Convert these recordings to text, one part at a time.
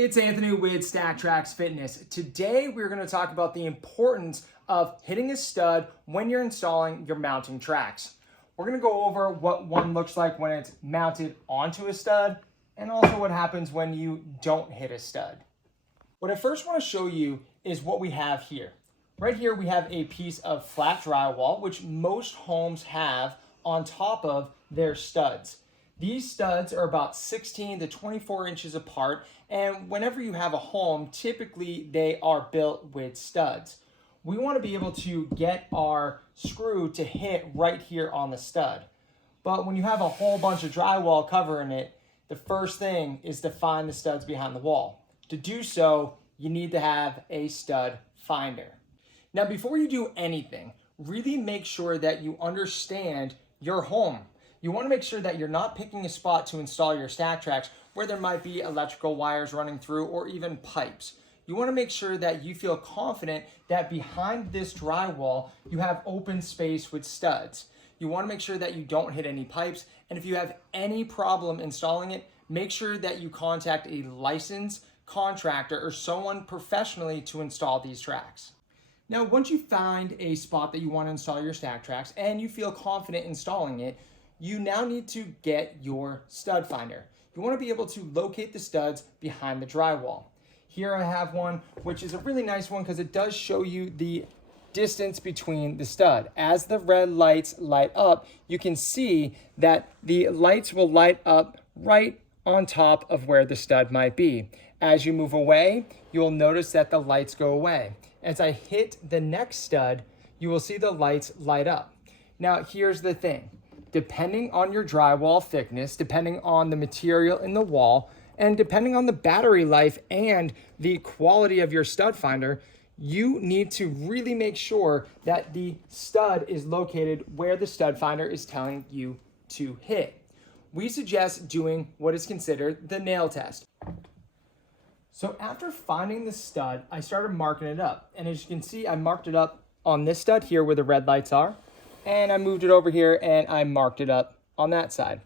Hey, it's Anthony with StackTrax Fitness. Today we're going to talk about the importance of hitting a stud when you're installing your mounting tracks. We're going to go over what one looks like when it's mounted onto a stud and also what happens when you don't hit a stud. What I first want to show you is what we have here. Right here we have a piece of flat drywall, which most homes have on top of their studs. These studs are about 16 to 24 inches apart, and whenever you have a home, typically they are built with studs. We want to be able to get our screw to hit right here on the stud. But when you have a whole bunch of drywall covering it, the first thing is to find the studs behind the wall. To do so, you need to have a stud finder. Now, before you do anything, really make sure that you understand your home. You want to make sure that you're not picking a spot to install your StackTrax where there might be electrical wires running through or even pipes. You want to make sure that you feel confident that behind this drywall, you have open space with studs. You want to make sure that you don't hit any pipes, and if you have any problem installing it, make sure that you contact a licensed contractor or someone professionally to install these tracks. Now, once you find a spot that you want to install your StackTrax and you feel confident installing it, you now need to get your stud finder. You want to be able to locate the studs behind the drywall. Here I have one, which is a really nice one because it does show you the distance between the stud. As the red lights light up, you can see that the lights will light up right on top of where the stud might be. As you move away, you'll notice that the lights go away. As I hit the next stud, you will see the lights light up. Now, here's the thing. Depending on your drywall thickness, depending on the material in the wall, and depending on the battery life and the quality of your stud finder, you need to really make sure that the stud is located where the stud finder is telling you to hit. We suggest doing what is considered the nail test. So after finding the stud, I started marking it up. And as you can see, I marked it up on this stud here where the red lights are. And I moved it over here and I marked it up on that side.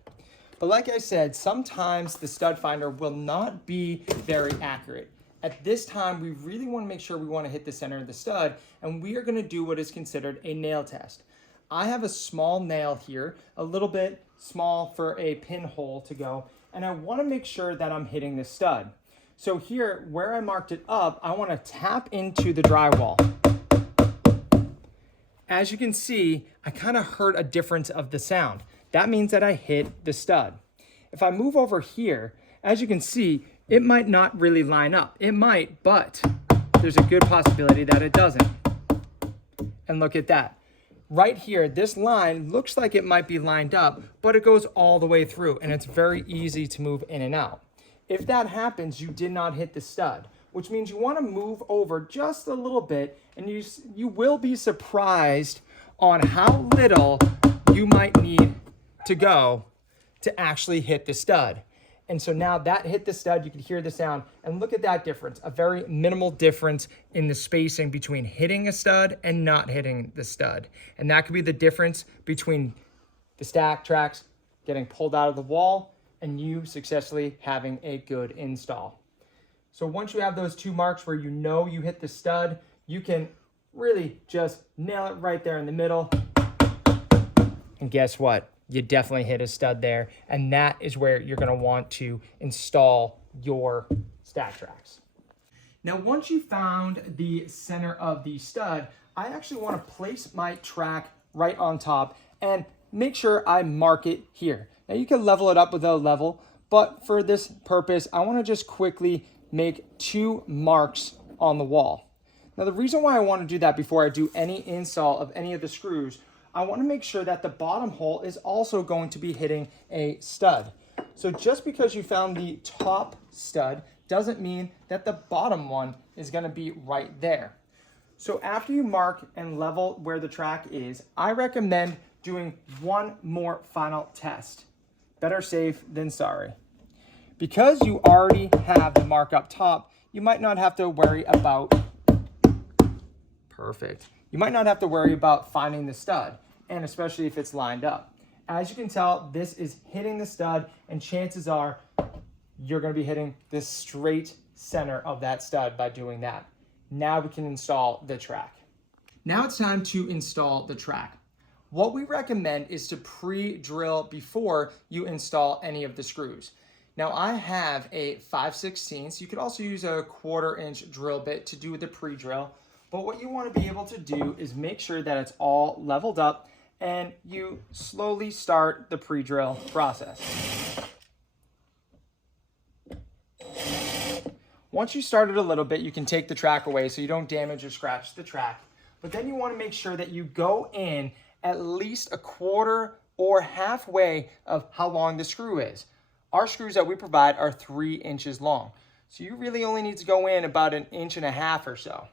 But like I said, sometimes the stud finder will not be very accurate. At this time, we really want to make sure we want to hit the center of the stud, and we are going to do what is considered a nail test. I have a small nail here, a little bit small for a pinhole to go, and I want to make sure that I'm hitting the stud. So here, where I marked it up, I want to tap into the drywall. As you can see, I kind of heard a difference of the sound. That means that I hit the stud. If I move over here, as you can see, it might not really line up. It might, but there's a good possibility that it doesn't. And look at that. Right here, this line looks like it might be lined up, but it goes all the way through, and it's very easy to move in and out. If that happens, you did not hit the stud, which means you want to move over just a little bit, and you will be surprised on how little you might need to go to actually hit the stud. And so now that hit the stud, you can hear the sound, and look at that difference, a very minimal difference in the spacing between hitting a stud and not hitting the stud. And that could be the difference between the StackTrax getting pulled out of the wall and you successfully having a good install. So once you have those two marks where you know you hit the stud, you can really just nail it right there in the middle. And guess what? You definitely hit a stud there. And that is where you're going to want to install your StackTrax. Now, once you found the center of the stud, I actually want to place my track right on top and make sure I mark it here. Now, you can level it up with a level, but for this purpose, I want to just quickly make 2 marks on the wall. Now, the reason why I want to do that before I do any install of any of the screws, I want to make sure that the bottom hole is also going to be hitting a stud. So just because you found the top stud doesn't mean that the bottom one is going to be right there. So after you mark and level where the track is, I recommend doing one more final test. Better safe than sorry. Because you already have the mark up top, you might not have to worry about You might not have to worry about finding the stud, and especially if it's lined up. As you can tell, this is hitting the stud, and chances are you're going to be hitting this straight center of that stud by doing that. Now we can install the track. Now it's time to install the track. What we recommend is to pre-drill before you install any of the screws. Now I have a 5/16. You could also use a 1/4-inch drill bit to do the pre-drill. But what you want to be able to do is make sure that it's all leveled up and you slowly start the pre-drill process. Once you start it a little bit, you can take the track away so you don't damage or scratch the track. But then you want to make sure that you go in at least a 1/4 or halfway of how long the screw is. Our screws that we provide are 3 inches long. So you really only need to go in about 1.5 inches or so.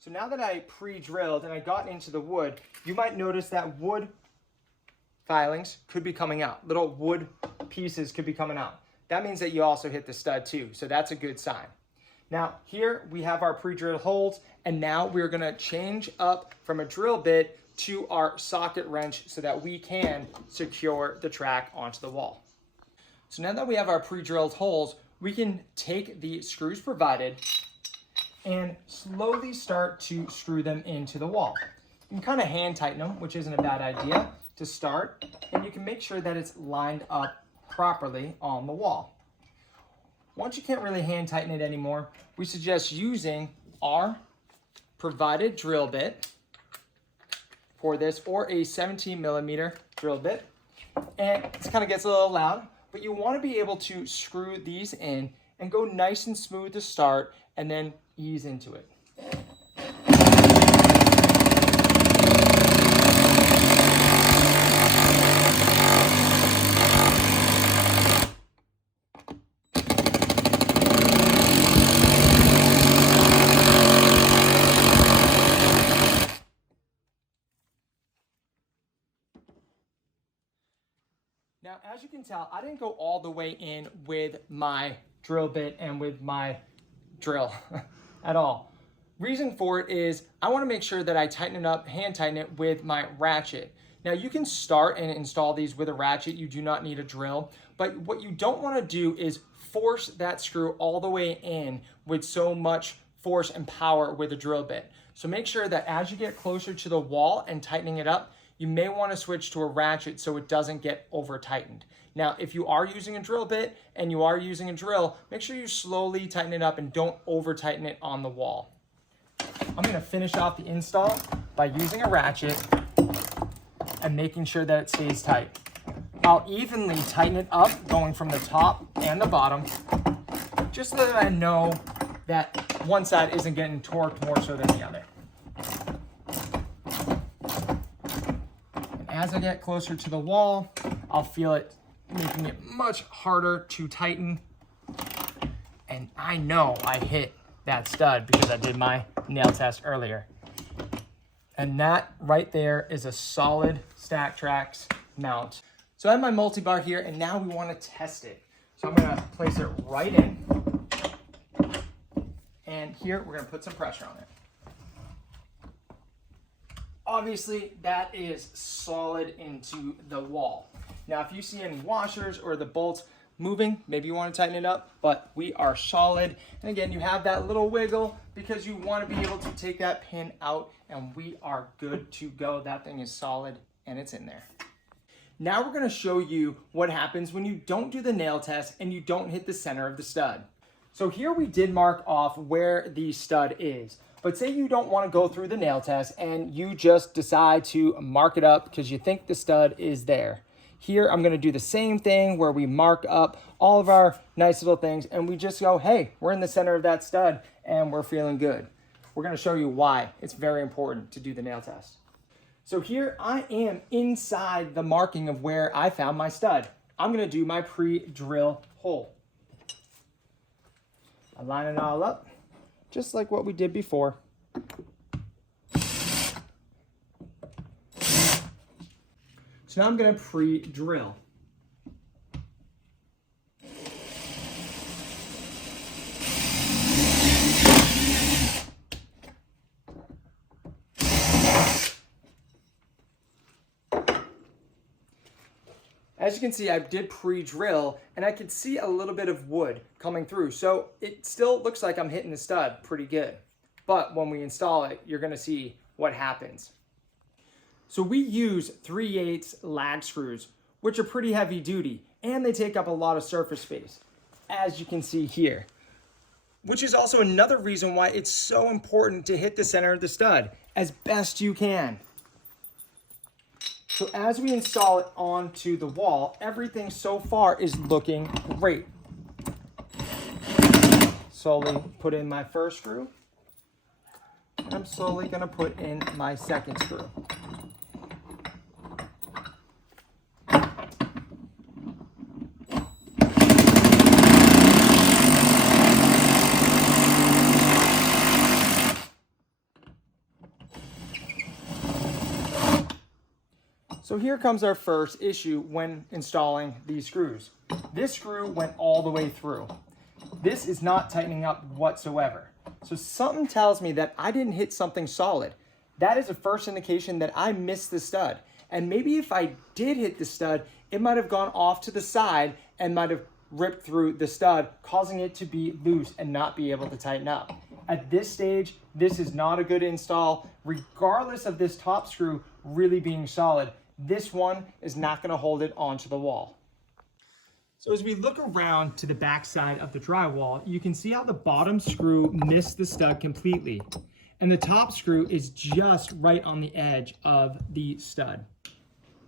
So now that I pre-drilled and I got into the wood, you might notice that wood filings could be coming out. Little wood pieces could be coming out. That means that you also hit the stud too, so that's a good sign. Now here we have our pre-drilled holes, and now we're gonna change up from a drill bit to our socket wrench so that we can secure the track onto the wall. So now that we have our pre-drilled holes, we can take the screws provided and slowly start to screw them into the wall. You can kind of hand tighten them, which isn't a bad idea to start, and you can make sure that it's lined up properly on the wall. Once you can't really hand tighten it anymore, we suggest using our provided drill bit for this, or a 17mm drill bit. And it kind of gets a little loud, but you want to be able to screw these in and go nice and smooth to start, and then ease into it. Now, as you can tell, I didn't go all the way in with my drill bit and with my drill at all. Reason for it is I want to make sure that I tighten it up, hand tighten it with my ratchet. Now you can start and install these with a ratchet. You do not need a drill, but what you don't want to do is force that screw all the way in with so much force and power with a drill bit. So make sure that as you get closer to the wall and tightening it up, you may want to switch to a ratchet so it doesn't get over tightened. Now, if you are using a drill bit and you are using a drill, make sure you slowly tighten it up and don't over tighten it on the wall. I'm going to finish off the install by using a ratchet and making sure that it stays tight. I'll evenly tighten it up going from the top and the bottom, just so that I know that one side isn't getting torqued more so than the other. And as I get closer to the wall, I'll feel it making it much harder to tighten. And I know I hit that stud because I did my nail test earlier. And that right there is a solid StackTrax mount. So I have my multi-bar here, and now we want to test it. So I'm going to place it right in. And here we're going to put some pressure on it. Obviously, that is solid into the wall. Now, if you see any washers or the bolts moving, maybe you want to tighten it up, but we are solid. And again, you have that little wiggle because you want to be able to take that pin out, and we are good to go. That thing is solid and it's in there. Now we're going to show you what happens when you don't do the nail test and you don't hit the center of the stud. So here we did mark off where the stud is. But say you don't want to go through the nail test and you just decide to mark it up because you think the stud is there. Here I'm going to do the same thing where we mark up all of our nice little things and we just go, hey, we're in the center of that stud and we're feeling good. We're going to show you why it's very important to do the nail test. So here I am inside the marking of where I found my stud. I'm going to do my pre-drill hole. I line it all up, just like what we did before. So now I'm going to pre-drill. As you can see, I did pre-drill and I could see a little bit of wood coming through. So it still looks like I'm hitting the stud pretty good. But when we install it, you're gonna see what happens. So we use 3/8 lag screws, which are pretty heavy duty and they take up a lot of surface space, as you can see here. Which is also another reason why it's so important to hit the center of the stud as best you can. So as we install it onto the wall, everything so far is looking great. Slowly put in my first screw. And I'm slowly gonna put in my second screw. So here comes our first issue when installing these screws. This screw went all the way through. This is not tightening up whatsoever. So something tells me that I didn't hit something solid. That is a first indication that I missed the stud. And maybe if I did hit the stud, it might have gone off to the side and might have ripped through the stud, causing it to be loose and not be able to tighten up. At this stage, this is not a good install, regardless of this top screw really being solid. This one is not going to hold it onto the wall. So as we look around to the back side of the drywall, you can see how the bottom screw missed the stud completely. And the top screw is just right on the edge of the stud.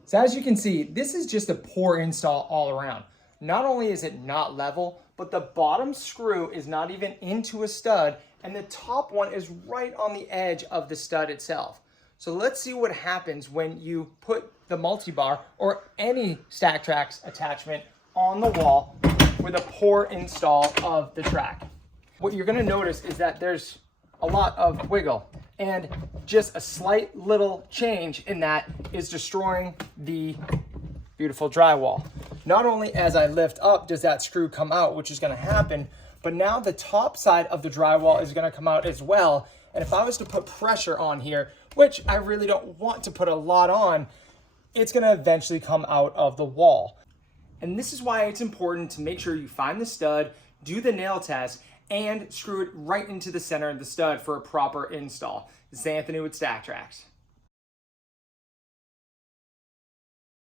So as you can see, this is just a poor install all around. Not only is it not level, but the bottom screw is not even into a stud, and the top one is right on the edge of the stud itself. So let's see what happens when you put the multi-bar or any StackTrax attachment on the wall with a poor install of the track. What you're gonna notice is that there's a lot of wiggle, and just a slight little change in that is destroying the beautiful drywall. Not only as I lift up does that screw come out, which is gonna happen, but now the top side of the drywall is gonna come out as well. And if I was to put pressure on here, which I really don't want to put a lot on, it's gonna eventually come out of the wall. And this is why it's important to make sure you find the stud, do the nail test, and screw it right into the center of the stud for a proper install. This is Anthony with StackTrax.